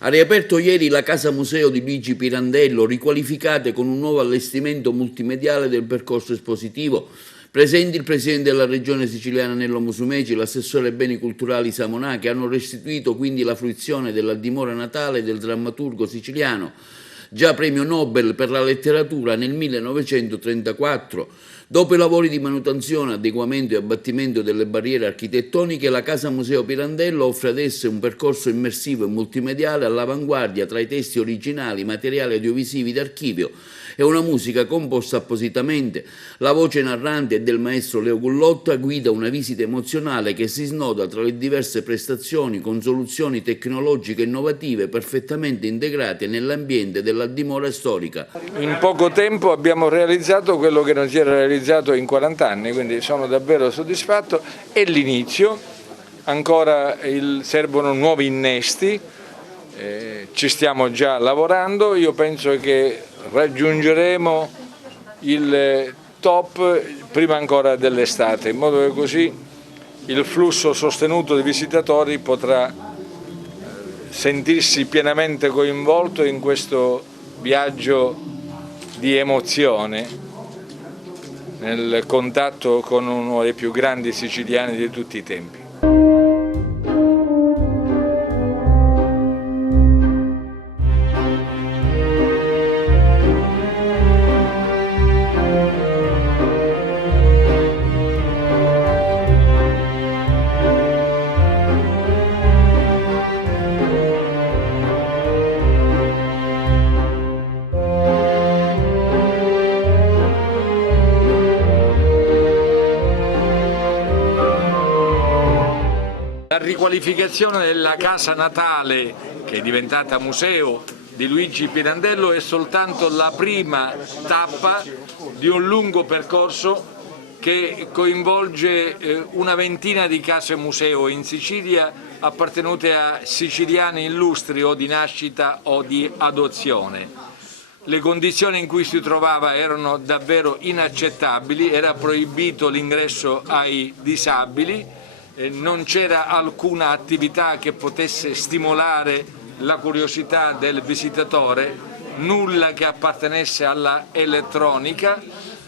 Ha riaperto ieri la Casa Museo di Luigi Pirandello, riqualificata con un nuovo allestimento multimediale del percorso espositivo. Presenti il Presidente della Regione siciliana Nello Musumeci e l'assessore ai beni culturali Samonà, che hanno restituito quindi la fruizione della dimora natale del drammaturgo siciliano, già premio Nobel per la letteratura nel 1934. Dopo i lavori di manutenzione, adeguamento e abbattimento delle barriere architettoniche, la Casa Museo Pirandello offre adesso un percorso immersivo e multimediale all'avanguardia tra i testi originali, materiali audiovisivi d'archivio e una musica composta appositamente. La voce narrante è del maestro Leo Gullotta, guida una visita emozionale che si snoda tra le diverse prestazioni con soluzioni tecnologiche innovative perfettamente integrate nell'ambiente della dimora storica. In poco tempo abbiamo realizzato quello che non si era realizzato in 40 anni, quindi sono davvero soddisfatto. È l'inizio, ancora servono nuovi innesti, ci stiamo già lavorando. Io penso che raggiungeremo il top prima ancora dell'estate, in modo che così il flusso sostenuto di visitatori potrà sentirsi pienamente coinvolto in questo viaggio di emozione nel contatto con uno dei più grandi siciliani di tutti i tempi. La riqualificazione della casa natale, che è diventata museo, di Luigi Pirandello è soltanto la prima tappa di un lungo percorso che coinvolge una ventina di case museo in Sicilia appartenute a siciliani illustri o di nascita o di adozione. Le condizioni in cui si trovava erano davvero inaccettabili, era proibito l'ingresso ai disabili, non c'era alcuna attività che potesse stimolare la curiosità del visitatore, nulla che appartenesse alla elettronica.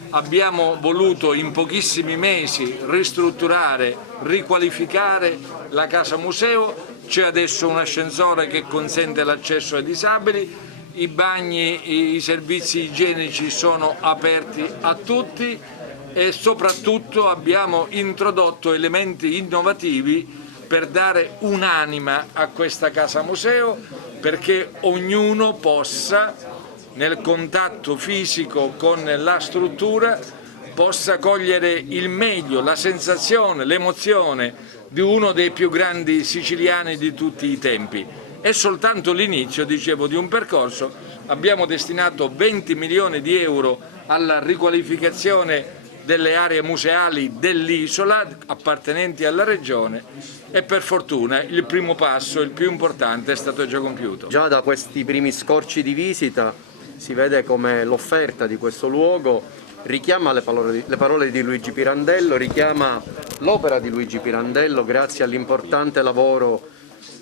Abbiamo voluto in pochissimi mesi ristrutturare, riqualificare la casa museo, c'è adesso un ascensore che consente l'accesso ai disabili, i bagni, i servizi igienici sono aperti a tutti e soprattutto abbiamo introdotto elementi innovativi per dare un'anima a questa casa museo, perché ognuno possa, nel contatto fisico con la struttura, possa cogliere il meglio, la sensazione, l'emozione di uno dei più grandi siciliani di tutti i tempi. È soltanto l'inizio, dicevo, di un percorso. Abbiamo destinato 20 milioni di euro alla riqualificazione delle aree museali dell'isola appartenenti alla regione e per fortuna il primo passo, il più importante, è stato già compiuto. Già da questi primi scorci di visita si vede come l'offerta di questo luogo richiama le parole di Luigi Pirandello, richiama l'opera di Luigi Pirandello grazie all'importante lavoro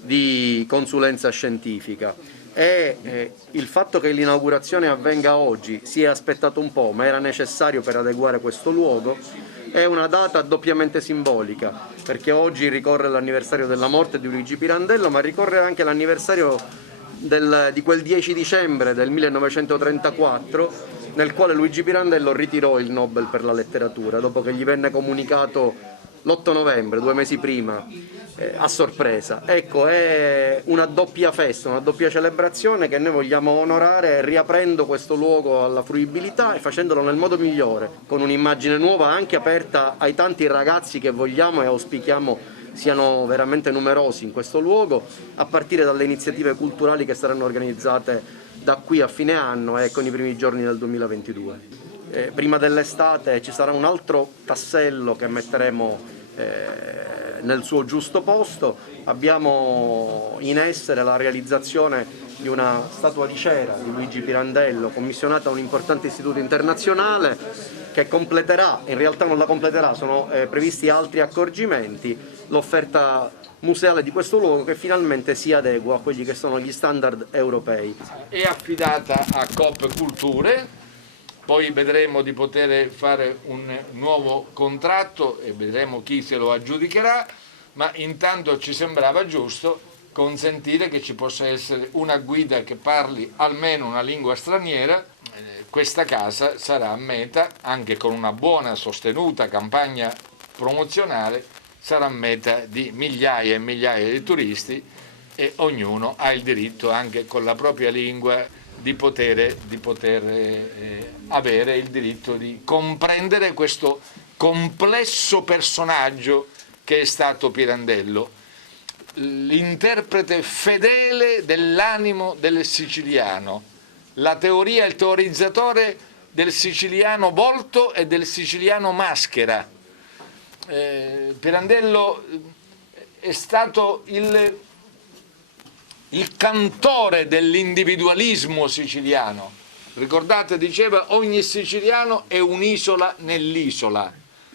di consulenza scientifica. E il fatto che l'inaugurazione avvenga oggi si è aspettato un po', ma era necessario per adeguare questo luogo, è una data doppiamente simbolica, perché oggi ricorre l'anniversario della morte di Luigi Pirandello, ma ricorre anche l'anniversario di quel 10 dicembre del 1934, nel quale Luigi Pirandello ritirò il Nobel per la letteratura, dopo che gli venne comunicato l'8 novembre, 2 mesi prima, a sorpresa. Ecco, è una doppia festa, una doppia celebrazione che noi vogliamo onorare riaprendo questo luogo alla fruibilità e facendolo nel modo migliore, con un'immagine nuova anche aperta ai tanti ragazzi che vogliamo e auspichiamo siano veramente numerosi in questo luogo, a partire dalle iniziative culturali che saranno organizzate da qui a fine anno e con i primi giorni del 2022. Prima dell'estate ci sarà un altro tassello che metteremo nel suo giusto posto. Abbiamo in essere la realizzazione di una statua di cera di Luigi Pirandello commissionata a un importante istituto internazionale che completerà, in realtà non la completerà, sono previsti altri accorgimenti, l'offerta museale di questo luogo che finalmente si adegua a quelli che sono gli standard europei. È affidata a Coop Culture, poi vedremo di poter fare un nuovo contratto e vedremo chi se lo aggiudicherà, ma intanto ci sembrava giusto consentire che ci possa essere una guida che parli almeno una lingua straniera. Questa casa sarà meta, anche con una buona sostenuta campagna promozionale, sarà meta di migliaia e migliaia di turisti e ognuno ha il diritto anche con la propria lingua di poter avere il diritto di comprendere questo complesso personaggio che è stato Pirandello, l'interprete fedele dell'animo del siciliano, la teoria, il teorizzatore del siciliano volto e del siciliano maschera. Pirandello è stato il cantore dell'individualismo siciliano. Ricordate, diceva, ogni siciliano è un'isola nell'isola.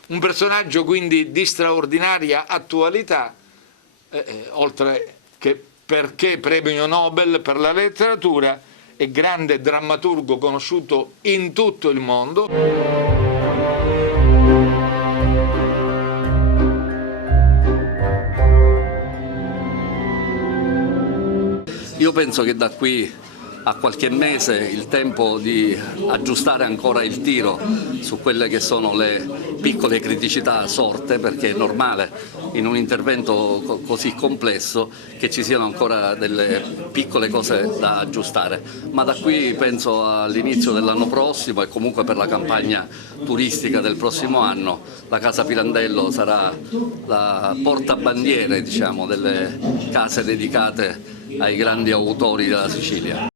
Un personaggio quindi di straordinaria attualità, oltre che perché premio Nobel per la letteratura e grande drammaturgo conosciuto in tutto il mondo. Io penso che da qui a qualche mese il tempo di aggiustare ancora il tiro su quelle che sono le piccole criticità sorte, perché è normale in un intervento così complesso che ci siano ancora delle piccole cose da aggiustare, ma da qui penso all'inizio dell'anno prossimo e comunque per la campagna turistica del prossimo anno la Casa Pirandello sarà la portabandiere, diciamo, delle case dedicate ai grandi autori della Sicilia.